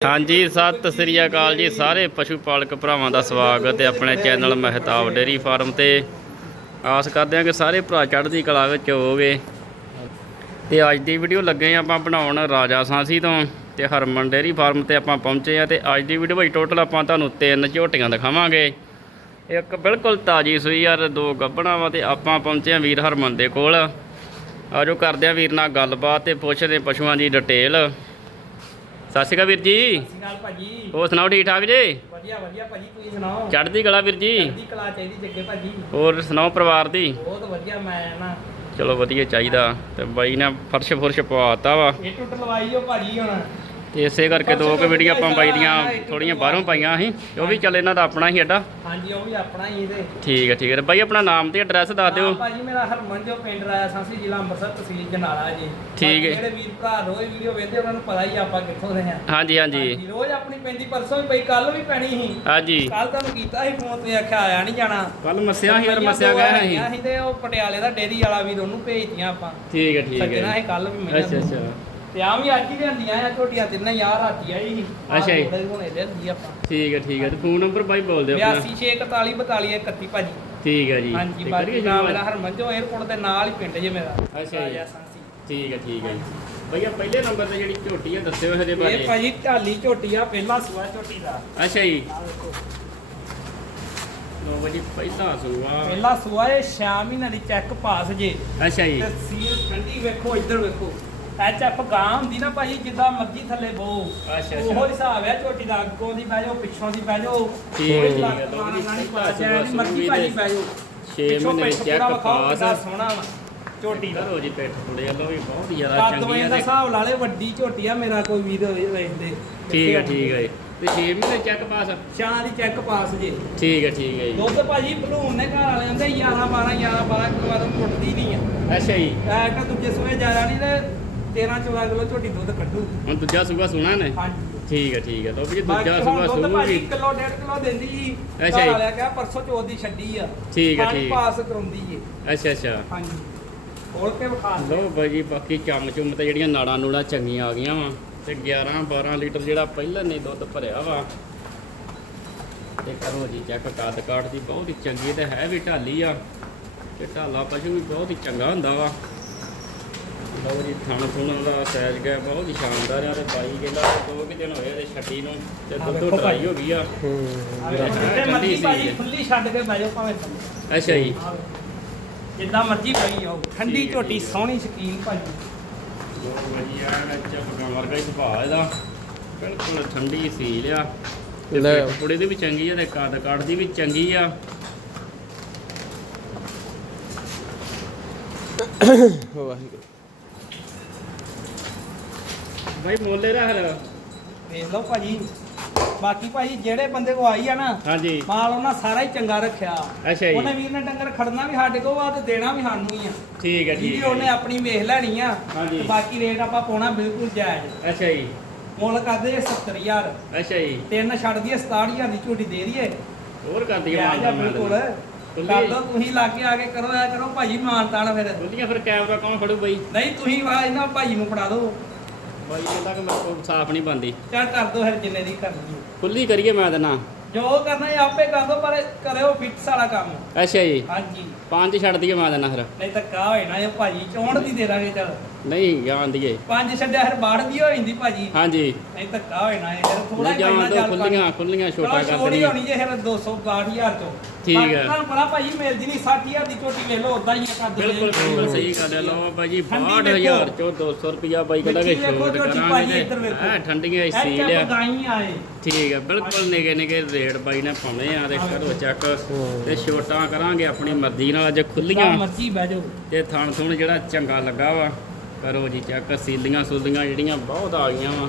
ਹਾਂਜੀ, ਸਤਿ ਸ੍ਰੀ ਅਕਾਲ ਜੀ। ਸਾਰੇ ਪਸ਼ੂ ਪਾਲਕ ਭਰਾਵਾਂ ਦਾ ਸਵਾਗਤ ਹੈ ਆਪਣੇ ਚੈਨਲ ਮਹਿਤਾਬ ਡੇਰੀ ਫਾਰਮ ਤੇ। ਆਸ ਕਰਦੇ ਹਾਂ ਕਿ ਸਾਰੇ ਭਰਾ ਚੜ੍ਹਦੀ ਕਲਾ ਵਿੱਚ ਹੋਵੋਗੇ। ਤੇ ਅੱਜ ਦੀ ਵੀਡੀਓ ਲੱਗੇ ਹਾਂ ਆਪਾਂ ਬਣਾਉਣ ਰਾਜਾ ਸਾਂਸੀ ਤੋਂ ਤੇ ਹਰਮਨ ਡੇਰੀ ਫਾਰਮ ਤੇ ਆਪਾਂ ਪਹੁੰਚੇ ਆ ਤੇ ਅੱਜ ਦੀ ਵੀਡੀਓ ਵਿੱਚ ਟੋਟਲ ਆਪਾਂ ਤੁਹਾਨੂੰ ਤਿੰਨ ਝੋਟੀਆਂ ਦਿਖਾਵਾਂਗੇ। ਇੱਕ ਬਿਲਕੁਲ ਤਾਜੀ ਸੂਈ ਯਾਰ ਦੋ ਗੱਭਣਾ ਵਾ ਤੇ ਆਪਾਂ ਪਹੁੰਚੇ ਆ ਵੀਰ ਹਰਮਨ ਦੇ ਕੋਲ। ਆਜੋ ਕਰਦੇ ਆ ਵੀਰ ਨਾਲ ਗੱਲਬਾਤ ਤੇ ਪੁੱਛਦੇ ਪਸ਼ੂਆਂ ਦੀ ਡਿਟੇਲ ਸਤਿ ਸ਼੍ਰੀ ਅਕਾਲ ਵੀਰ ਜੀ। ਭਾਜੀ। ਹੋਰ ਸੁਣਾਓ ਠੀਕ ਠਾਕ ਜੀ? ਵਧੀਆ ਵਧੀਆ ਭਾਜੀ ਤੁਸੀਂ ਸੁਣਾਓ? ਚੜ੍ਹਦੀ ਕਲਾ ਵੀਰ ਜੀ। ਚੜ੍ਹਦੀ ਕਲਾ ਚਾਹੀਦੀ ਜੱਗੇ ਭਾਜੀ। ਹੋਰ ਸੁਣਾਓ ਪਰਿਵਾਰ ਦੀ? ਬਹੁਤ ਵਧੀਆ ਮੈਂ ਨਾ। ਚਲੋ ਵਧੀਆ ਚਾਹੀਦਾ। ਤੇ ਬਾਈ ਨੇ ਫਰਸ਼ ਫੁਰਸ਼ ਪਵਾਤਾ ਵਾ। ਇਹ ਟੁੱਟ ਲਵਾਈ ਓ ਭਾਜੀ ਹੁਣ। ਤੇ ਇਸੇ ਕਰਕੇ ਦੋ ਕੁ ਵੀਡੀਓ ਆਪਾਂ ਬਾਈ ਦੀਆਂ ਥੋੜੀਆਂ ਬਾਹਰੋਂ ਪਾਈਆਂ ਸੀ ਉਹ ਵੀ ਚੱਲ ਇਹਨਾਂ ਦਾ ਆਪਣਾ ਹੀ ਅੱਡਾ। ਹਾਂਜੀ ਉਹ ਵੀ ਆਪਣਾ ਹੀ ਇਹਦੇ। ਠੀਕ ਹੈ ਠੀਕ ਹੈ। ਬਾਈ ਆਪਣਾ ਨਾਮ ਤੇ ਐਡਰੈਸ ਦੱਸ ਦਿਓ। ਹਾਂ ਭਾਜੀ ਮੇਰਾ ਹਰਮਨ ਜੋ ਪਿੰਡ ਰਾਇਆ ਸਾਂਸੀ ਜ਼ਿਲ੍ਹਾ ਅੰਮ੍ਰਿਤਸਰ ਤਹਿਸੀਲ ਜਨਾਲਾ ਜੀ। ਠੀਕ ਹੈ। ਜਿਹੜੇ ਵੀਰ ਭਰਾ ਰੋਜ਼ ਵੀਡੀਓ ਵੇਖਦੇ ਉਹਨਾਂ ਨੂੰ ਪਤਾ ਹੀ ਆਪਾਂ ਕਿੱਥੋਂ ਦੇ ਆ। ਹਾਂਜੀ ਹਾਂਜੀ। ਰੋਜ਼ ਆਪਣੀ ਪੈਂਦੀ ਪਰਸੋਂ ਵੀ ਪਈ ਕੱਲ ਵੀ ਪੈਣੀ ਸੀ। ਹਾਂਜੀ। ਕੱਲ ਤੁਹਾਨੂੰ ਕੀਤਾ ਸੀ ਫੋਨ ਤੇ ਆਖਿਆ ਆਇਆ ਨਹੀਂ ਜਾਣਾ। ਕੱਲ ਮੱਸਿਆ ਸੀ ਯਾਰ ਮੱਝਾਂ ਮੱਸਿਆ ਹੈਗੀਆਂ ਸੀ। ਸੀ ਤੇ ਉਹ ਪਟਿਆਲੇ ਦਾ ਡੇਰੀ ਵਾਲਾ ਵੀਰ ਉਹਨੂੰ ਭੇਜਤੀਆਂ ਆਪਾਂ। ਠੀਕ ਹੈ ਠੀਕ ਸੱਜਣਾ ਹੈ ਸੀ ਕੱਲ ਵੀ ਮਹੀਨਾ ਅੱਛਾ ਅੱਛਾ। ਤੇ ਆ ਵੀ ਅੱਜ ਹੀ ਲਿਆਂਦੀਆਂ ਆ ਛੋਟੀਆਂ ਤਿੰਨਾਂ ਯਾਰ ਰਾਤੀ ਆਈ ਸੀ। ਆਹ ਅੱਛਾ ਜੀ। ਥੋੜ੍ਹੇ ਹੁਣੇ ਲਿਆਂਦੀ ਆਪਾਂ। ਠੀਕ ਹੈ ਠੀਕ ਹੈ ਤੇ ਫੋਨ ਨੰਬਰ ਬਾਈ ਬੋਲ ਦਿਓ ਆਪਣਾ। 8641424131 ਭਾਜੀ। ਠੀਕ ਹੈ ਜੀ। ਹਾਂਜੀ ਤੇ ਬਾਕੀ ਕਰੀਏ ਨਾਮ ਸ਼ੁਰੂਆਤ? ਮੇਰਾ ਹਰਮਨ ਜੋ 에어ਪੋਰਟ ਦੇ ਨਾਲ ਹੀ ਪਿੰਡ ਜੇ ਮੇਰਾ। ਅੱਛਾ ਜੀ। ਠੀਕ ਹੈ ਠੀਕ ਹੈ ਜੀ। ਭਈਆ ਪਹਿਲੇ ਨੰਬਰ ਤੇ ਜਿਹੜੀ ਝੋਟੀ ਹੈ ਦੱਸਿਓ ਇਹਦੇ ਇਹ ਬਾਰੇ ਭਾਜੀ ਢਾਲੀ ਝੋਟੀ ਆ ਪਹਿਲਾ ਸੁਆ ਝੋਟੀ ਦਾ। ਅੱਛਾ ਜੀ। ਆਹ ਦੇਖੋ। ਲੋ ਜੀ ਪਹਿਲਾ ਸੂਆ। ਪਹਿਲਾ ਸੁਆ ਇਹ 6 ਮਹੀਨਿਆਂ ਦੀ ਚੈੱਕ ਪਾਸ ਜੇ। ਅੱਛਾ ਜੀ। ਤੇ ਸੀਲ ਠੰਡੀ ਵੇਖੋ ਇੱਧਰ ਵੇਖੋ। ਐਚ ਐਫ ਗਾਂ ਹੁੰਦੀ ਨਾ ਭਾਜੀ ਜਿੱਦਾਂ ਮਰਜ਼ੀ ਥੱਲੇ ਬੋ। ਅੱਛਾ, ਉਹੋ। ਹਿਸਾਬ ਹੈ ਝੋਟੀ ਦਾ ਅੱਗੋਂ ਦੀ ਬਹਿ ਜਾਓ ਪਿੱਛੋਂ ਦੀ ਬਹਿ ਜਾਓ। ਠੀਕ ਹੈ, ਠੀਕ ਹੈ। ਲੱਤ ਲਓ ਜੀ, ਮਾਰਨਾ ਨਹੀਂ ਪਹਿਲਾ ਪਾ ਜਾਏ, ਸੁਬਹ ਮਰਜ਼ੀ ਸੁਬਹ ਭਾਜੀ ਦੇ ਬਹਿ ਜਾਓ। ਛੇ ਪਿੱਛੋਂ ਮਹੀਨੇ ਪਿੱਠ ਚੈੱਕ ਪੂਰਾ ਵਿਖਾਓ ਪਾਸ। ਕਿੰਨਾ ਸੋਹਣਾ ਵਾ ਝੋਟੀ ਦਾ। ਕਰੋ ਜੀ ਪੇਟ ਥੋੜੇ ਵੱਲੋਂ ਵੀ ਬਹੁਤ ਜ਼ਿਆਦਾ ਕੱਦ ਚੰਗੀ ਵੇ ਹੈ ਦਾ ਤੇ ਹਿਸਾਬ ਲਾ ਲੈ ਵੱਡੀ ਝੋਟੀ ਆ ਮੇਰਾ ਕੋਈ ਵੀਰ ਵੇਖਦੇ ਠੀਕ ਹੈ ਠੀਕ ਹੈ ਜੀ। ਤੇ 6 ਮਹੀਨੇ ਚੈੱਕ ਪਾਸ? ਚਾਂ ਦੀ ਚੈੱਕ ਪਾਸ ਜੇ। ਠੀਕ ਹੈ ਠੀਕ ਹੈ ਜੀ। ਦੁੱਧ ਭਾਜੀ ਭਲੂਣ ਨੇ ਘਰ ਵਾਲੇ ਆਂਦੇ 11 12 11 12 ਕਿਲੋ ਬਾਅਦ ਟੁੱਟਦੀ ਨਹੀਂ ਆ। ਅੱਛਾ ਜੀ। ਐ ਤਾਂ ਦੂਜੇ ਸੂਏ ਜ਼ਿਆਦਾ ਨਹੀਂ ਤੇ 13 14 ਕਿਲੋ ਝੋਟੀ ਦੁੱਧ ਕੱਢੂ। ਹੁਣ ਦੂਜਾ ਸੂਆ ਸੁਣਾ ਨੇ? ਹਾਂਜੀ। ਠੀਕ ਹੈ ਠੀਕ ਹੈ ਲੋ ਵੀ ਦੂਜਾ ਸੂਆ ਸੂਗੀ ਕਿਲੋ ਡੇਢ ਕਿਲੋ ਦਿੰਦੀ ਸੀ ਅੱਛਾ ਜੀ। ਵਾਲਿਆ ਕਿਹਾ ਪਰਸੋਂ ਚੌਥ ਦੀ ਛੱਡੀ ਆ। ਠੀਕ ਹੈ, ਠੀਕ। ਪਾਸ ਕਰਾਉਂਦੀ ਏ। ਅੱਛਾ ਅੱਛਾ। ਹਾਂਜੀ। ਖੋਲ ਕੇ ਵਿਖਾ ਦਿਓ। ਲੋ ਬਾਈ ਜੀ ਬਾਕੀ ਚਮ ਚੁੰਮ ਤੇ ਜਿਹੜੀਆਂ ਨਾੜਾਂ ਨੂੜਾਂ ਚੰਗੀਆਂ ਆ ਗਈਆਂ ਵਾ ਤੇ 11 12 ਲੀਟਰ ਜਿਹੜਾ ਪਹਿਲਾਂ ਨੇ ਦੁੱਧ ਭਰਿਆ ਵਾ। ਤੇ ਕਰੋ ਜੀ ਚੈੱਕ ਕੱਦ ਕਾਠ ਦੀ ਬਹੁਤ ਹੀ ਚੰਗੀ ਤੇ ਹੈ ਵੀ ਢਾਲੀ ਆ। ਤੇ ਢਾਲਾ ਪਸ਼ੂ ਵੀ ਬਹੁਤ ਹੀ ਚੰਗਾ ਹੁੰਦਾ ਵਾ। ਲਓ ਜੀ ਥਣ ਥੁਣ ਦਾ ਸਾਈਜ਼ ਗਿਆ ਬਹੁਤ ਹੀ ਸ਼ਾਨਦਾਰ ਆ ਤੇ ਬਾਈ ਕਹਿੰਦਾ ਦੋ ਕਿ ਦਿਨ ਹੋਏ ਇਹਦੇ ਛੱਡੀ ਨੂੰ ਤੇ ਦੁੱਧ ਟਰਾਈ ਹੋ ਗਈ ਆ। ਠੰਡੀ ਮਰਜ਼ੀ ਸੀ ਭਾਜੀ ਇਹ। ਖੁੱਲੀ ਛੱਡ ਕੇ ਬਹਿ ਜਾਓ ਭਾਵੇਂ ਥੱਲੇ ਅੱਛਾ ਜੀ। ਜਿੱਦਾਂ ਮਰਜ਼ੀ ਪਈ ਆਓ ਠੰਡੀ ਝੋਟੀ। ਸੋਹਣੀ ਸ਼ਕੀਨ ਭਾਜੀ। ਬਹੁਤ ਵਧੀਆ ਵਿੱਚ ਪਕਾਂ ਵਰਗਾ ਹੀ ਸੁਭਾਅ ਇਹਦਾ। ਬਿਲਕੁਲ ਠੰਡੀ ਸੀਲ ਆ। ਤੇ ਲੈ। ਪੁੜੇ ਦੀ ਵੀ ਚੰਗੀ ਆ ਤੇ ਕੱਦ ਕਾਠ ਦੀ ਵੀ ਚੰਗੀ ਆ। ਵਾਹਿਗੁਰੂ। ਭਾਈ ਮੋਲੇ ਰੱਖ ਲੈ ਵੇਖ ਲਓ ਭਾਜੀ। ਬਾਕੀ ਭਾਜੀ ਜਿਹੜੇ ਬੰਦੇ ਕੋ ਆਈ ਆ ਨਾ ਹਾਂਜੀ। ਮਾਲ ਉਹਨਾਂ ਸਾਰਾ ਹੀ ਚੰਗਾ ਰੱਖਿਆ। ਅੱਛਾ ਜੀ। ਉਹਨੇ ਵੀਰ ਨੇ ਡੰਗਰ ਖੜਨਾ ਵੀ ਸਾਡੇ ਕੋਲ ਆ ਤੇ ਦੇਣਾ ਵੀ ਸਾਨੂੰ ਹੀ ਆ। ਠੀਕ ਹੈ ਠੀਕ ਹੈ ਉਹਨੇ ਆਪਣੀ ਵੇਖ ਲੈਣੀ ਆ ਹਾਂਜੀ। ਤੇ ਬਾਕੀ ਰੇਟ ਆਪਾਂ ਪਾਉਣਾ ਬਿਲਕੁਲ ਜਾਇਜ਼। ਅੱਛਾ ਜੀ। ਮੁੱਲ ਕਰਦੇ 70000 ਅੱਛਾ ਜੀ। ਤਿੰਨ ਛੱਡ ਦਈਏ 67000 ਦੀ ਝੋਟੀ ਦੇ ਦਈਏ। ਹੋਰ ਕਰ ਦਈਏ ਜਾਇਜ਼ ਆ ਬਿਲਕੁਲ। ਕਰ ਲਓ ਤੁਸੀਂ ਲਾ ਕੇ ਆ ਕੇ ਕਰੋ ਆ ਕਰੋ ਭਾਜੀ ਮਾਨਤਾਨ ਫਿਰ। ਖੁੱਲੀਆਂ ਫਿਰ ਕੈਮਰਾ ਕੌਣ ਫੜੂ ਬਈ? ਨਹੀਂ ਤੁਸੀਂ ਵਾ ਇਹਨਾਂ ਭਾਜੀ ਨੂੰ ਫੜਾ ਦਿਓ। ਬਾਈ ਕਹਿੰਦਾ ਕਿ ਮੇਰੇ ਕੋਲ ਸਾਫ਼ ਨਹੀਂ ਬੰਦੀ ਚੱਲ ਕਰ ਦਿਓ ਫਿਰ ਜਿੰਨੇ ਦੀ ਕਰਨੀ ਹੈ। ਖੁੱਲੀ ਕਰੀਏ ਮੈਂ ਤਾਂ ਨਾ। ਜੋ ਕਰਨਾ ਹੈ ਆਪੇ ਕਰ ਦਿਓ ਪਰ ਕਰਿਓ ਫਿੱਟਸ ਵਾਲਾ ਕੰਮ। ਅੱਛਾ ਜੀ। ਹਾਂਜੀ। ਪੰਜ ਛੱਡ ਦਈਏ ਮੈਂ ਤਾਂ ਨਾ ਫਿਰ। ਨਹੀਂ ਤਾਂ ਕਾ ਹੋਏ ਨਾ ਇਹ ਭਾਜੀ ਚੌਂਡ ਦੀ ਦੇ ਦਾਂਗੇ ਚੱਲ। ਨਹੀਂ ਜਾਣ ਦਈਏ। ਪੰਜ ਛੱਡਿਆ ਫਿਰ ਬਾੜ ਦੀ ਹੋ ਜਾਂਦੀ ਭਾਜੀ। ਹਾਂਜੀ। ਨਹੀਂ ਤਾਂ ਕਾ ਹੋਏ ਨਾ ਇਹ ਥੋੜਾ ਨਹੀਂ ਜਾਣ ਦੋ ਖੁੱਲੀਆਂ ਖੁੱਲੀਆਂ ਛੋਟਾ ਕਰ ਛੋਟੀ ਹੋਣੀ ਜੇ ਫਿਰ 262000 ਤੋਂ। ਠੀਕ ਹੈ। ਤੁਹਾਨੂੰ ਪਤਾ ਭਾਜੀ ਮਿਲਦੀ ਨਹੀਂ 60000 ਦੀ ਝੋਟੀ ਲੈ ਲਓ ਉਦਾਂ ਹੀ ਆ ਕਰ ਦਿੰਦੇ ਬਿਲਕੁਲ ਬਿਲਕੁਲ ਸਹੀ ਗੱਲ ਹੈ। ਲਓ ਠੰਡੀ 62000 ਚੋਂ 200 ਰੁਪਿਆ ਬਾਈ ਕਹਿੰਦਾ ਕਿ ਵੇਖੋ ਛੋਟ ਕਰਾਂਗੇ। ਭਾਜੀ ਵੇਖੋ। ਐ ਠੰਡੀਆਂ ਹੀ ਸੀ ਲਿਆ। ਠੀਕ ਹੈ ਬਿਲਕੁਲ ਨਿਗੇ ਨਿਗੇ ਰੇਟ ਬਾਈ ਨੇ ਪਾਉਣੇ ਆ ਤੇ ਕਰੋ ਚੱਕ ਤੇ ਛੋਟਾਂ ਕਰਾਂਗੇ ਆਪਣੀ ਮਰਜ਼ੀ ਨਾਲ ਅੱਜ ਖੁੱਲੀਆਂ ਮਰਜ਼ੀ ਬਹਿ ਜਾਓ। ਤੇ ਥਣ ਥੁਣ ਜਿਹੜਾ ਚੰਗਾ ਲੱਗਾ ਵਾ। ਕਰੋ ਜੀ ਚੱਕ ਸੀਲੀਆਂ ਸੁਲੀਆਂ ਜਿਹੜੀਆਂ ਬਹੁਤ ਆ ਗਈਆਂ ਵਾ।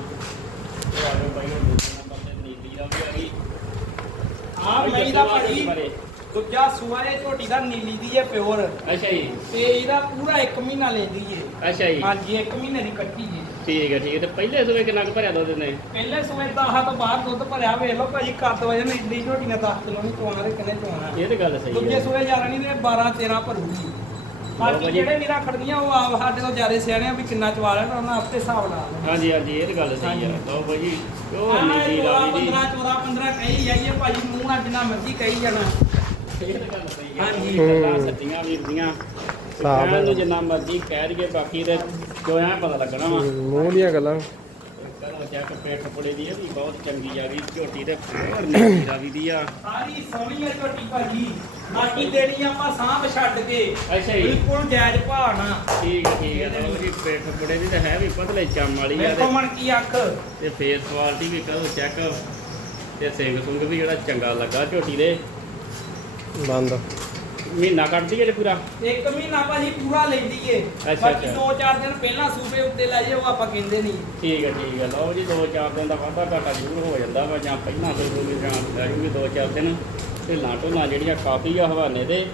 ਆ ਲਈ ਦਾ ਭਾਜੀ। ਦੂਜਾ ਸੂਆ ਇਹ ਝੋਟੀ ਦਾ ਨੀਲੀ ਦੀ ਹੈ ਪਿਓਰ। ਅੱਛਾ ਜੀ। ਤੇ ਇਹਦਾ ਪੂਰਾ 1 ਮਹੀਨਾ ਲੈਂਦੀ ਏ। ਅੱਛਾ ਜੀ। ਹਾਂਜੀ 1 ਮਹੀਨੇ ਦੀ ਕੱਟੀ ਜੀ ਠੀਕ ਹੈ ਠੀਕ ਹੈ। ਤੇ ਪਹਿਲੇ ਸਵੇ ਕਿੰਨਾ ਕੁ ਭਰਿਆ ਦੁੱਧ ਨੇ ਪਹਿਲੇ ਸੂਏ 10 ਤੋਂ ਬਾਹਰ ਦੁੱਧ ਭਰਿਆ ਵੇਖ ਲਓ ਭਾਜੀ ਕੱਦ ਵਜਨ ਇਡਲੀ ਝੋਟੀ ਨੇ 10 ਕਿਲੋ ਨਹੀਂ ਚੋਣਾ ਤੇ ਕਿੰਨੇ ਚੋਣਾ ਇਹ ਤੇ ਗੱਲ ਸਹੀ ਦੂਜੇ ਹੈ ਸੂਏ ਜਾਣਾ ਨਹੀਂ ਤੇ 12 13 ਭਰੂਗੀ। ਬਾਕੀ ਭਾਜੀ। ਜਿਹੜੇ ਵੀਰਾਂ ਖੜਦੀਆਂ ਉਹ ਆਪ ਸਾਡੇ ਤੋਂ ਜ਼ਿਆਦਾ ਸਿਆਣੇ ਆ ਵੀ ਕਿੰਨਾ ਚਵਾ ਲੈਣਾ ਉਹਨਾਂ ਆਪੇ ਹਿਸਾਬ ਲਾ ਲੈਣਾ ਹਾਂਜੀ ਹਾਂਜੀ ਇਹ ਤਾਂ ਗੱਲ ਸਹੀ ਆ। ਲਓ ਭਾਜੀ ਉਹ ਹਾਂ ਨਹੀਂ ਸੀ 14 ਲਾਲੀ ਦੀ। 15 14 15 ਕਹੀ ਜਾਈਏ ਭਾਜੀ ਮੂੰਹ ਨਾਲ ਜਿੰਨਾ ਮਰਜ਼ੀ ਕਹੀ ਜਾਣਾ। ਇਹ ਤਾਂ ਗੱਲ ਸਹੀ ਆ। ਹਾਂਜੀ। ਗੱਲਾਂ ਸੱਚੀਆਂ ਵੀਰ ਦੀਆਂ। ਸਾਫ਼ ਕਹਿਣ ਨੂੰ ਜਿੰਨਾ ਮਰਜ਼ੀ ਕਹਿ ਦਈਏ ਬਾਕੀ ਤੇ ਜੋ ਐ ਪਤਾ ਲੱਗਣਾ ਵਾ। ਮੂੰਹ ਦੀਆਂ ਗੱਲਾਂ। ਕਰੋ ਚੈੱਕ ਪੇਟ ਕੱਪੜੇ ਦੀ ਇਹ ਵੀ ਬਹੁਤ ਚੰਗੀ ਆ ਗਈ ਝੋਟੀ ਤੇ ਹੋਰ ਨਹੀਂ ਰਾਵੀ ਦੀ ਆ। ਸਾਰੀ ਸੋਹਣੀ ਹੈ ਝੋਟੀ ਭਾਜੀ। ਬਾਕੀ ਦੇਣੀ ਆਪਾਂ ਸਾਂਭ ਛੱਡ ਕੇ। ਅੱਛਾ ਜੀ। ਬਿਲਕੁਲ ਜਾਇਜ਼ ਭਾਅ ਨਾ। ਠੀਕ ਹੈ ਠੀਕ ਹੈ ਲਓ ਜੀ ਪੇਟ ਕੱਪੜੇ ਦੀ ਤਾਂ ਹੈ ਵੀ ਪਤਲੇ ਚਮ ਵਾਲੀ ਆ ਵੇਖੋ ਤੇ ਮਣ ਕੀ ਅੱਖ। ਤੇ ਫੇਸ ਕੁਆਲਿਟੀ ਵੀ ਕਰੋ ਚੈੱਕ ਤੇ ਸਿੰਘ ਸੁੰਗ ਵੀ ਜਿਹੜਾ ਚੰਗਾ ਲੱਗਾ ਝੋਟੀ ਦੇ। ਬੰਦ। ਮਹੀਨਾ ਕੱਢਦੀ ਹੈ ਜੇ ਪੂਰਾ? ਇੱਕ ਮਹੀਨਾ ਭਾਜੀ ਪੂਰਾ ਲੈਂਦੀ ਏ। ਅੱਛਾ, ਬਾਕੀ ਅੱਛਾ। ਦੋ ਚਾਰ ਦਿਨ ਪਹਿਲਾਂ ਸੂਬੇ ਉੱਤੇ ਲੈ ਜਾਓ ਆਪਾਂ ਕਹਿੰਦੇ ਨਹੀਂ। ਠੀਕ ਹੈ ਠੀਕ ਹੈ। ਲਓ ਜੀ ਦੋ ਚਾਰ ਦਿਨ ਦਾ ਵਾਧਾ ਘਾਟਾ ਜ਼ਰੂਰ ਹੋ ਜਾਂਦਾ ਵਾ ਜਾਂ ਪਹਿਲਾਂ ਤੋਂ ਕੋਈ ਜਾਂ ਲੈ ਜੂਗੀ ਦੋ ਚਾਰ ਦਿਨ। ਢਿੱਲਾਂ ਢੁੱਲਾਂ ਜਿਹੜੀਆਂ ਕਾਫੀ ਆ ਹਵਾਨੇ ਦੇ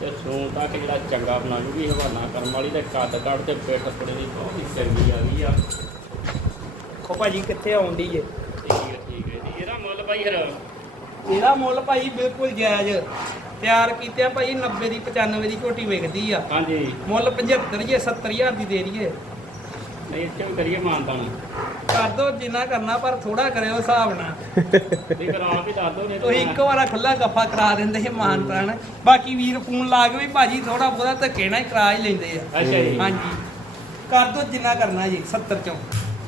ਤੇ ਸੂਣ ਤੱਕ ਜਿਹੜਾ ਚੰਗਾ ਬਣਾ ਜੂਗੀ ਹਵਾਨਾ ਕਰਮ ਵਾਲੀ ਤੇ ਕੱਦ ਕੱਢ ਤੇ ਪਿੱਠ ਕੱਪੜੇ ਦੀ ਬਹੁਤ ਹੀ ਚੰਗੀ ਆ ਗਈ ਆ। ਦੇਖੋ ਭਾਜੀ ਕਿੱਥੇ ਆਉਂਦੀ ਏ। ਠੀਕ ਹੈ ਠੀਕ ਹੈ। ਜੀ ਇਹਦਾ ਮੁੱਲ ਬਾਈ ਫਿਰ? ਇਹਦਾ ਮੁੱਲ ਭਾਈ ਬਿਲਕੁਲ ਜਾਇਜ਼। ਤਿਆਰ ਕੀਤਿਆ ਭਾਈ 90 ਦੀ 95 ਦੀ ਝੋਟੀ ਵਿਕਦੀ ਆ। ਹਾਂਜੀ। ਮੁੱਲ 75 ਜੇ 70000 ਦੀ ਦੇ ਦਈਏ। ਨਹੀਂ ਵੀ ਕਰੀਏ ਮਾਨਤਾਨ ਕਰ ਦੋ ਜਿੰਨਾ ਕਰਨਾ ਪਰ ਥੋੜਾ ਕਰਿਓ ਹਿਸਾਬ ਨਾਲ। ਨਹੀਂ ਆਪ ਹੀ ਦੱਸ ਦੋ ਨਹੀਂ ਤੁਸੀਂ ਇੱਕ ਵਾਰਾ ਖੁੱਲਾ ਗੱਫਾ ਕਰਾ ਦਿੰਦੇ ਸੀ ਮਾਨ ਤਾਨ ਬਾਕੀ ਵੀਰ ਫੋਨ ਲਾ ਕੇ ਵੀ ਭਾਜੀ ਥੋੜਾ ਬਹੁਤਾ ਧੱਕੇ ਨਾਲ ਹੀ ਕਰਾ ਹੀ ਲੈਂਦੇ ਆ। ਅੱਛਾ ਜੀ। ਹਾਂਜੀ। ਕਰ ਦੋ ਜਿੰਨਾ ਕਰਨਾ ਜੀ 70 ਚੋਂ।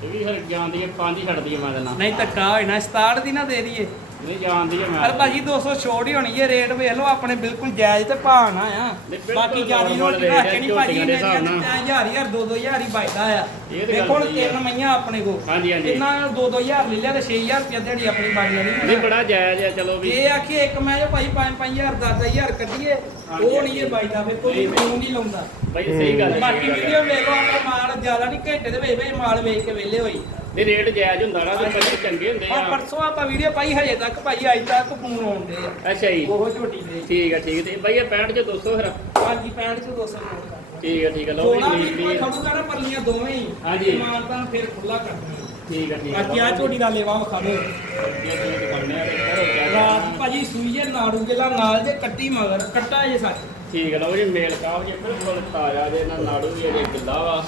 ਇਹ ਵੀ ਫਿਰ ਜਾਂਦੀ ਹੈ ਪੰਜ ਹੀ ਛੱਡਦੀ ਹੈ ਮੈਂ ਦੇਣਾ ਨਹੀਂ ਧੱਕਾ ਹੋਏ ਨਾ 67 ਦੀ ਨਾ ਦੇ ਦਈਏ। ਨਹੀਂ ਜਾਂਦੀ ਹੈ ਮੈਂ ਪਰ ਭਾਜੀ 200 ਛੋੜ ਹੀ ਹੋਣੀ ਹੈ ਰੇਟ ਵੇਖ ਲਓ ਆਪਣੇ ਬਿਲਕੁਲ ਜਾਇਜ਼ ਤੇ ਭਾਣਾ ਆ ਬਿਲਕੁਲ ਬਾਕੀ ਜਿਆਦੀ normal ਰੋਟੀ rate ਰੱਖ ਕੇ ਨਹੀਂ ਭਾਜੀ ਝੋਟੀਆਂ ਦੇ ਹਿਸਾਬ ਮੇਰੀਆਂ ਨਾਲ। ਹਜ਼ਾਰ ਹਜ਼ਾਰ ਦੋ ਦੋ ਹਜ਼ਾਰ ਹੀ ਬਚਦਾ ਆ ਇਹ ਤਾਂ ਗੱਲ ਦੇਖੋ ਹੁਣ ਸਹੀ ਆ। ਤਿੰਨ ਮਈਆਂ ਆਪਣੇ ਕੋ ਹਾਂਜੀ, ਹਾਂਜੀ। ਇਹਨਾਂ ਦੋ ਦੋ ਹਜ਼ਾਰ ਲੈ ਲਿਆ ਤੇ 6000 ਰੁਪਏ ਦਿਹਾੜੀ ਆਪਣੀ ਬਾੜੀ ਨਹੀਂ ਵਾਲੀ ਬੜਾ ਜਾਇਜ਼ ਹੈ ਚਲੋ ਵੀ ਇਹ ਆਖੀ ਇੱਕ ਮੈਂ ਜੋ ਭਾਈ 5-5000 10-10000 ਕੱਢੀਏ ਹਾਂਜੀ, ਉਹ ਨਹੀਂ ਇਹ ਬਾਈਦਾ ਫਿਰ ਕੋਈ ਨਹੀਂ, ਨਹੀਂ। ਨਹੀਂ ਲਾਉਂਦਾ ਬਾਈ ਸਹੀ ਗੱਲ ਹੈ ਬਾਕੀ ਵੀਡੀਓ। ਵੇਖ ਲਓ ਆਪਣਾ ਮਾਲ ਜ਼ਿਆਦਾ ਨਹੀਂ ਘੰਟੇ ਦੇ ਵਿੱਚ ਵਿੱਚ ਮਾਲ ਵੇਚ ਕੇ ਵਿਹਲੇ ਹੋਈ ਨਹੀਂ ਰੇਟ ਜਾਇਜ਼ ਹੁੰਦਾ ਨਾ ਤੇ ਬੱਚੇ ਚੰਗੇ ਹੁੰਦੇ ਆ। ਆ ਪਰਸੋਂ ਆਪਾਂ ਵੀਡੀਓ ਪਾਈ ਹਜੇ ਤੱਕ ਭਾਈ ਅੱਜ ਤੱਕ ਫੋਨ ਆਉਂਦੇ ਆ। ਅੱਛਾ ਜੀ। ਉਹ ਝੋਟੀ ਦੇ। ਠੀਕ ਹੈ ਠੀਕ ਤੇ ਬਾਈ ਇਹ 65 ਚ 200 ਫਿਰ? ਹਾਂਜੀ 65 ਚ 200 ਨੋਟ ਕਰ ਠੀਕ ਹੈ ਠੀਕ ਹੈ ਲਓ ਵੀ ਨੀਲੀ। ਖੜੂਗਾ ਨਾ ਪਰਲੀਆਂ ਦੋਵੇਂ ਹੀ। ਹਾਂਜੀ। ਮਾਲ ਤਾਂ ਫਿਰ ਖੁੱਲਾ ਕਰਨਾ ਠੀਕ ਹੈ ਠੀਕ ਹੈ ਬਾਕੀ ਆ ਝੋਟੀ ਦਾ ਲੇਵਾ ਵਿਖਾ ਦਿਓ। ਆ ਕਰੋ ਰਾਤ ਭਾਜੀ ਸੂਈ ਜੇ ਨਾੜੂ ਗੇਲਾ ਨਾਲ ਜੇ ਕੱਟੀ ਮਗਰ ਕੱਟਾ ਜੇ ਸੱਚ। ਠੀਕ ਲਓ ਜੀ ਮੇਲ ਕਾਫ ਜੀ ਬਿਲਕੁਲ ਤਾਜ਼ਾ ਜੇ ਨਾਲ ਨਾੜੂ ਵੀ ਅਜੇ ਗਿੱਲਾ ਵਾ।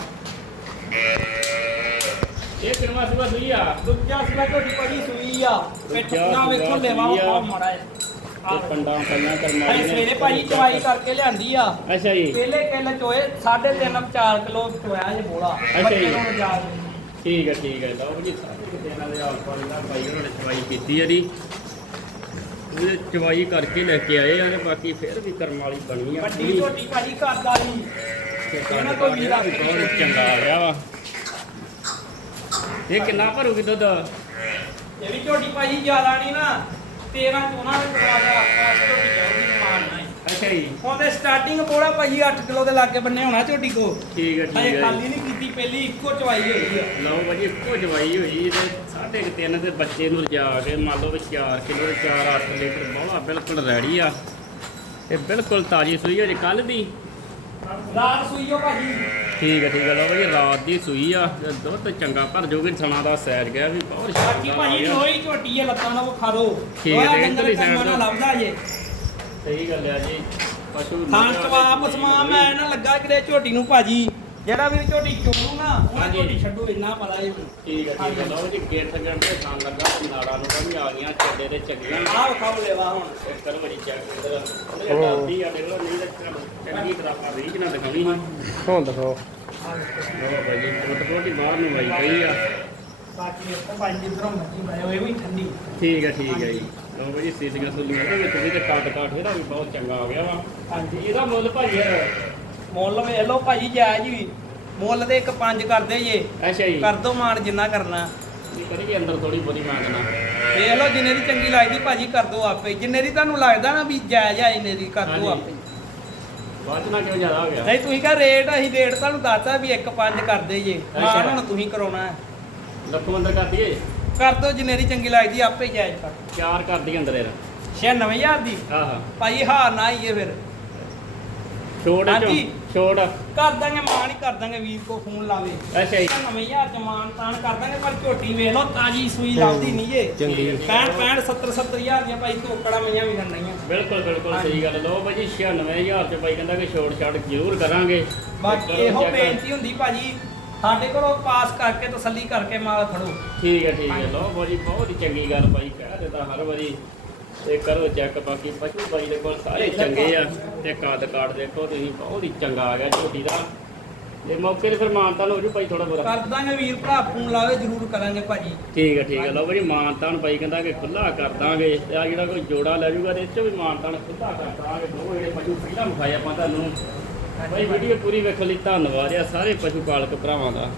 ਇਹ ਕਿਨਵਾ ਸੁਬਾ ਸੂਈ ਆ। ਦੂਜਾ ਸੁਣਾ ਝੋਟੀ ਭਾਜੀ ਸੂਈ ਆ। ਪਿੱਠ ਦੂਜਾ ਨਾ ਵੇਖੋ ਸੂਆ ਲੇਵਾ ਸੂਈ ਆ। ਵਿਖਾਓ ਮਾੜਾ ਜਿਹਾ ਤੇ ਪੰਡਾਂ ਪਈਆਂ ਕਰਮਾਲੀ ਭਾਈ ਸਵੇਰੇ ਭਾਜੀ ਚਵਾਈ ਕਰਕੇ ਲਿਆਂਦੀ ਆ। ਅੱਛਾ ਜੀ। ਪਹਿਲੇ ਕਿੱਲ ਚੋਏ 3.5 4 ਕਿਲੋ ਚੋਇਆ ਜੇ ਬੋਲਾ। ਅੱਛਾ ਬੱਚੇ ਜੀ। ਨੂੰ ਜਾ ਕੇ ਠੀਕ ਹੈ ਠੀਕ ਹੈ। ਲਓ ਜੀ ਸਾਰੇ ਕਿਤੇ ਇਹਨਾਂ ਦੇ ਆਲ ਪਾਲ ਦਾ ਭਾਈ ਉਹਨਾਂ ਨੇ ਚਵਾਈ ਕੀਤੀ ਹੈ ਜੀ। ਇਹ ਚਵਾਈ ਕਰਕੇ ਲੈ ਕੇ ਆਏ ਆ ਤੇ ਬਾਕੀ ਫਿਰ ਵੀ ਕਰਮ ਵਾਲੀ ਬਣੀ ਆ। ਵੱਡੀ ਝੋਟੀ ਭਾਜੀ ਕਰਦਾ ਨਹੀਂ ਇਹਨਾਂ ਤੋਂ ਵੀਰਾ ਬਹੁਤ ਚੰਗਾ ਆ ਗਿਆ ਵਾ। ਇਹ ਕਿੰਨਾ ਭਰੂਗੀ ਦੁੱਧ? ਇਹ ਵੀ ਝੋਟੀ ਭਾਜੀ ਜ਼ਿਆਦਾ ਨਹੀਂ ਨਾ 13 14 ਦੇ ਦਰਵਾਜ਼ਾ ਆਸ ਝੋਟੀ ਜਾਊਗੀ ਮਾਰਨਾ ਅੱਛਾ ਜੀ। ਉਹਦੇ ਸਟਾਰਟਿੰਗ ਬੋਲਾ ਭਾਜੀ 8 ਕਿਲੋ ਦੇ ਲਾਗੇ ਬੰਨੇ ਹੋਣਾ ਝੋਟੀ ਕੋ। ਠੀਕ ਹੈ ਹਜੇ ਠੀਕ ਹੈ ਖਾਲੀ ਨਹੀਂ ਕੀਤੀ ਪਹਿਲੀ ਇੱਕੋ ਚਵਾਈ ਹੋਈ ਆ। ਲਓ ਭਾਜੀ ਇੱਕੋ ਜਵਾਈ ਹੋਈ ਤੇ ਸਾਢੇ ਕੁ ਤਿੰਨ ਦੇ ਬੱਚੇ ਨੂੰ ਲਿਜਾ ਕੇ ਮੰਨ ਲਓ ਵੀ 4 ਕਿਲੋ 4 8 ਲੀਟਰ ਬੋਲਾ ਬਿਲਕੁਲ ਰੈਡੀ ਆ। ਇਹ ਬਿਲਕੁਲ ਤਾਜੀ ਸੂਈ ਹੈ ਜੀ ਕੱਲ ਦੀ। ਰਾਤ ਸੂਈਓ ਭਾਜੀ। ਠੀਕ ਹੈ ਠੀਕ ਹੈ ਲਓ ਭਾਜੀ ਰਾਤ ਦੀ ਸੂਈ ਆ। ਤੇ ਦੁੱਧ ਚੰਗਾ ਭਰ ਜੋਗੇ ਥਣਾ ਦਾ ਸੈਜ ਗਿਆ ਵੀ ਬਹੁਤ ਬਾਕੀ ਆ ਭਾਜੀ। ਲੋਈ ਝੋਟੀ ਹੈ ਲੱਤਾਂ ਦਾ ਵਿਖਾ ਦੋ ਠੀਕ ਹੈ, ਤੇ ਡੰਗਰ ਕੰਮਾਂ ਨਾਲ ਤੋਂ। ਲੱਭਦਾ ਜੇ। ਸਹੀ ਗੱਲ ਆ ਜੀ। ਪਸ਼ੂ ਥਾਂ ਨਿਗਾਹ ਚਵਾ ਦੇ ਪਸਮਾ ਮੈਂ ਨਾ ਲੱਗਾ ਕਿਤੇ ਝੋਟੀ ਨੂੰ ਭਾਜੀ। ਜਿਹੜਾ ਵੀ ਝੋਟੀ ਚੋਣੂ ਨਾ ਉਹ ਹਾਂਜੀ। ਝੋਟੀ ਛੱਡੋ ਇੰਨਾ ਪਤਾ ਇਹ ਠੀਕ ਹੈ ਠੀਕ ਹੈ ਲਓ ਜੀ ਗੇਟ ਥੱਗਣ ਤੇ ਥਾਂ ਲੱਗਾ ਤੇ ਨਾੜਾਂ ਨੂੰ ਵੀ ਆ ਗਈਆਂ ਚੱਡੇ ਦੇ ਚੰਗੀਆਂ। ਆਹ ਵਿਖਾਓ ਲੈਵਾ ਹੁਣ। ਇਸ ਕਰੋ ਬੜੀ ਚੈੱਕ ਇਧਰ ਇਹ ਡਰਦੀ ਆ ਦੇਖ ਲਓ ਨਹੀਂ ਤਾਂ ਚੰਗੀ ਤਰ੍ਹਾਂ ਆਪਾਂ ਰੀਝ ਨਾਲ ਦਿਖਾਉਣੀ ਸੀ। ਹੁਣ ਦਿਖਾਓ। ਲਓ ਭਾਈ ਜੀ ਫੁੱਟ ਫੁੱਟੀ ਬਾਹਰ ਨੂੰ ਆਈ ਗਈ ਆ ਬਾਕੀ ਉਹ ਪੰਜ ਇਧਰੋਂ ਮੱਜੀ ਬਾਏ ਹੋਏ ਵੀ ਠੰਡੀ ਠੀਕ ਹੈ ਠੀਕ ਹੈ ਜੀ। ਲਓ ਭਾਈ ਜੀ ਸੀਸੀਆਂ ਸੁਲੀਆਂ ਦੇ ਵਿੱਚ ਵੀ ਤੇ ਕੱਟ ਕੱਟ ਇਹਦਾ ਵੀ ਬਹੁਤ ਚੰਗਾ ਆ ਗਿਆ ਵਾ। ਹਾਂਜੀ ਇਹਦਾ ਮੁੱਲ ਭਾਜੀ ਯਾਰ ਮੁੱਲ ਵੇਖ ਲਓ ਭਾਜੀ ਜਾਇਜ਼ ਵੀ ਮੁੱਲ ਦੇ ਇੱਕ ਪੰਜ ਕਰਦੇ ਜੇ। ਅੱਛਾ ਜੀ। ਕਰ ਦੋ ਮਾਨ ਜਿੰਨਾ ਕਰਨਾ। ਇਹ ਕਰੀਏ ਅੰਦਰ ਥੋੜੀ ਬੋਦੀ ਮੰਗਣਾ ਵੇਖ ਲਓ ਜਿੰਨੇ ਦੀ ਚੰਗੀ ਲੱਗਦੀ ਭਾਜੀ ਕਰ ਦੋ ਆਪੇ। ਜਿੰਨੇ ਦੀ ਤੁਹਾਨੂੰ ਲੱਗਦਾ ਨਾ ਵੀ ਜਾਇਜ਼ ਆ ਇੰਨੇ ਦੀ ਕਰ। ਦੋ ਆਪੇ। ਨਾ ਕਿਉਂ ਜ਼ਿਆਦਾ ਹੋ ਗਿਆ? ਨਹੀਂ ਤੁਸੀਂ ਕਹ ਰੇਟ ਅਸੀਂ ਰੇਟ ਤੁਹਾਨੂੰ ਦੱਸਤਾ ਵੀ ਇੱਕ ਪੰਜ ਕਰਦੇ ਜੇ। ਮਾਨ। ਹੁਣ ਤੁਸੀਂ ਕਰਾਉਣਾ ਹੈ। ਲੱਖੋਂ ਅੰਦਰ ਕਰ ਦਈਏ ਕਰ ਦੋ ਜਿੰਨੇ ਦੀ ਚੰਗੀ ਲੱਗਦੀ ਆਪੇ ਜਾਇਜ਼ ਕਰ ਚਾਰ ਕਰ ਦਈਏ ਅੰਦਰ ਯਾਰ। 96000 ਦੀ? ਆਹਾ ਭਾਈ ਹਾਰ ਨਾ ਆਈਏ ਫਿਰ। ਛੋੜ ਚੋਂ। ਹਾਂਜੀ। ਛੋੜ। ਕਰ ਦਾਂਗੇ ਮਾਨ ਹੀ ਕਰ ਦਾਂਗੇ ਵੀਰ ਕੋ ਫੋਨ ਲਾਵੇ ਅੱਛਾ ਜੀ। 9000 ਚ ਮਾਨ ਤਾਨ ਕਰ ਦਾਂਗੇ ਪਰ ਝੋਟੀ ਵੇਖ ਲਓ ਤਾਜੀ ਸੂਈ ਲੱਗਦੀ ਨਹੀਂ ਜੇ। ਚੰਗੀ। 65 65 70 70000 ਦੀਆਂ ਭਾਈ ਧੋਕੜਾ ਮਈਆਂ ਵੀ ਕਰਨੀਆਂ ਬਿਲਕੁਲ ਬਿਲਕੁਲ ਹਾਂਜੀ। ਸਹੀ ਗੱਲ ਲਓ ਭਾਜੀ 96000 ਚ ਬਾਈ ਕਹਿੰਦਾ ਕਿ ਛੋੜ ਛਾੜ ਜ਼ਰੂਰ ਕਰਾਂਗੇ। ਬਾਕੀ ਕਰੋ ਇਹੋ check। ਬੇਨਤੀ ਹੁੰਦੀ ਭਾਜੀ ਸਾਡੇ ਕੋਲੋਂ ਪਾਸ ਕਰਕੇ ਤਸੱਲੀ ਕਰਕੇ ਮਾਲ ਫੜੋ। ਠੀਕ ਹੈ ਠੀਕ ਹੈ ਭਾਜੀ ਬਹੁਤ ਹੀ ਚੰਗੀ ਗੱਲ ਬਾਈ ਕਹਿ ਦਿੱਤਾ ਹਰ ਵਾਰੀ। ਤੇ ਕਰੋ ਚੈੱਕ ਬਾਕੀ ਪਸ਼ੂ ਬਾਈ ਦੇ ਕੋਲ ਸਾਰੇ ਚੰਗੇ ਆ ਤੇ ਕਾਦ ਕਾਰਡ ਦੇਖੋ ਤੁਸੀਂ ਬਹੁਤ ਹੀ ਚੰਗਾ ਆ ਗਿਆ ਝੋਟੀ ਦਾ। ਤੇ ਮੌਕੇ ਤੇ ਫਿਰ ਮਾਨਤਾ ਹੋ ਜੂ ਭਾਈ ਥੋੜਾ ਬੋਰਾ ਕਰ ਦਾਂਗੇ ਵੀਰ ਭਰਾ ਫੋਨ ਲਾਵੇ ਜ਼ਰੂਰ ਕਰਾਂਗੇ ਭਾਜੀ। ਠੀਕ ਹੈ ਠੀਕ ਹੈ ਲਓ ਭਾਜੀ ਮਾਨਤਾਨ ਬਾਈ ਕਹਿੰਦਾ ਕਿ ਖੁੱਲਾ ਕਰ ਦਾਂਗੇ। ਤੇ ਆ ਜਿਹੜਾ ਕੋਈ ਜੋੜਾ ਲੈ ਜੂਗਾ ਤੇ ਇਹ ਚੋਂ ਵੀ ਮਾਨਤਾਨ ਖੁੱਲਾ ਕਰ ਦਾਂਗੇ। ਦੋ ਜਿਹੜੇ ਪਸ਼ੂ ਪਹਿਲਾਂ ਵਿਖਾਏ ਆਪਾਂ ਤੁਹਾਨੂੰ। ਬਾਈ ਵੀਡੀਓ ਪੂਰੀ ਵੇਖਣ ਲਈ ਧੰਨਵਾਦ ਆ ਸਾਰੇ ਪਸ਼ੂ ਪਾਲਕ ਭਰਾਵਾਂ ਦਾ।